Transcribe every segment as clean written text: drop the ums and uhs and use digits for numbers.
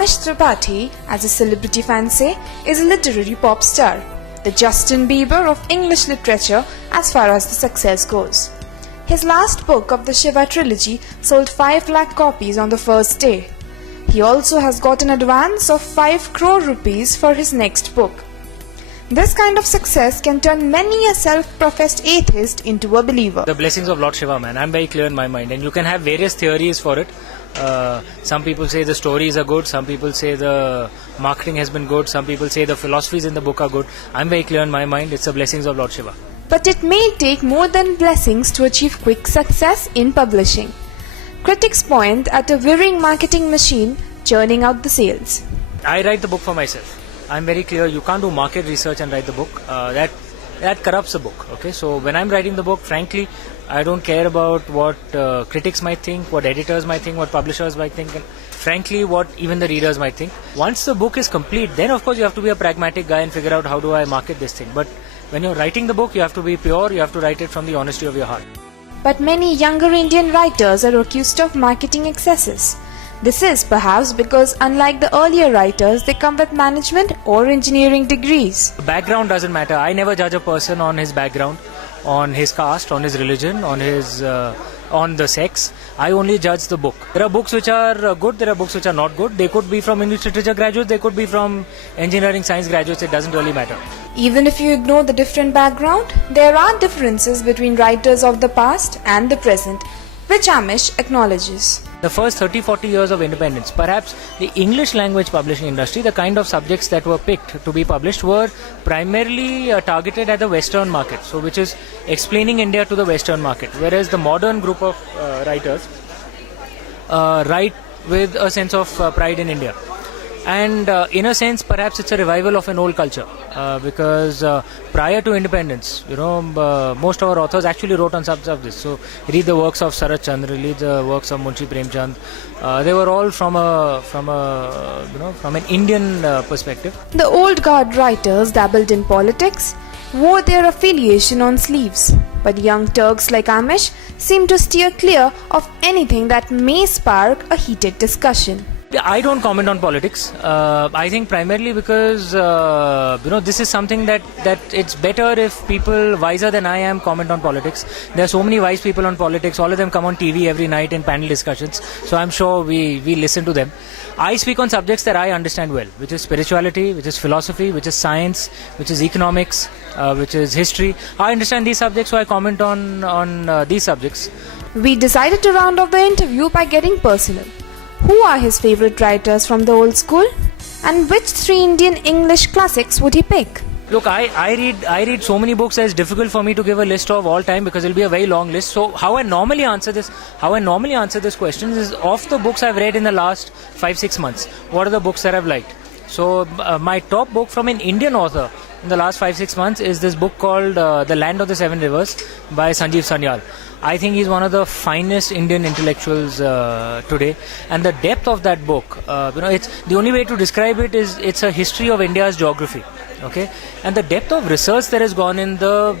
Amish Tripathi, as a celebrity fans say, is a literary pop star, the Justin Bieber of English literature as far as the success goes. His last book of the Shiva trilogy sold 5 lakh copies on the first day. He also has got an advance of 5 crore rupees for his next book. This kind of success can turn many a self-professed atheist into a believer. The blessings of Lord Shiva, man. I'm very clear in my mind, and you can have various theories for it. Some people say the stories are good, some people say the marketing has been good, some people say the philosophies in the book are good. I'm very clear in my mind, it's the blessings of Lord Shiva. But it may take more than blessings to achieve quick success in publishing. Critics point at a whirring marketing machine churning out the sales. I write the book for myself. I'm very clear, you can't do market research and write the book. That corrupts the book. Okay, so when I'm writing the book, frankly, I don't care about what critics might think, what editors might think, what publishers might think, and frankly, what even the readers might think. Once the book is complete, then of course you have to be a pragmatic guy and figure out how do I market this thing. But when you're writing the book, you have to be pure, you have to write it from the honesty of your heart. But many younger Indian writers are accused of marketing excesses. This is perhaps because, unlike the earlier writers, they come with management or engineering degrees. Background doesn't matter. I never judge a person on his background, on his caste, on his religion, on the sex. I only judge the book. There are books which are good, there are books which are not good. They could be from English literature graduates, they could be from engineering science graduates. It doesn't really matter. Even if you ignore the different background, there are differences between writers of the past and the present, which Amish acknowledges. The first 30-40 years of independence, perhaps the English language publishing industry, the kind of subjects that were picked to be published were primarily targeted at the Western market, so which is explaining India to the Western market, whereas the modern group of writers write with a sense of pride in India. And in a sense, perhaps it's a revival of an old culture because prior to independence, most of our authors actually wrote on subjects of this. So read the works of Sarat Chandra, read the works of Munshi Premchand. They were all from an Indian perspective. The old guard writers dabbled in politics, wore their affiliation on sleeves, but young Turks like Amish seem to steer clear of anything that may spark a heated discussion. I don't comment on politics. I think primarily because this is something that it's better if people wiser than I am comment on politics. There are so many wise people on politics. All of them come on TV every night in panel discussions. So I'm sure we listen to them. I speak on subjects that I understand well, which is spirituality, which is philosophy, which is science, which is economics, which is history. I understand these subjects, so I comment on these subjects. We decided to round off the interview by getting personal. Who are his favorite writers from the old school? And which 3 Indian English classics would he pick? Look, I read so many books that it's difficult for me to give a list of all time because it'll be a very long list. So how I normally answer this question is of the books I've read in the last 5-6 months. What are the books that I've liked? So my top book from an Indian author in the last 5-6 months is this book called The Land of the Seven Rivers by Sanjeev Sanyal. I think he's one of the finest Indian intellectuals today, and the depth of that book, it's the only way to describe it is it's a history of India's geography. Okay, and the depth of research that has gone in, the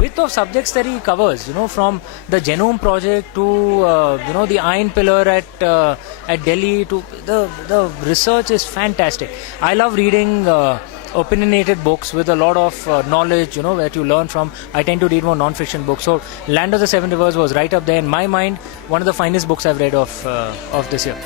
width of subjects that he covers, from the Genome Project to the Iron Pillar at Delhi, to the research is fantastic. I love reading opinionated books with a lot of knowledge, that you learn from. I tend to read more non-fiction books. So Land of the Seven Rivers was right up there in my mind, one of the finest books I've read of this year.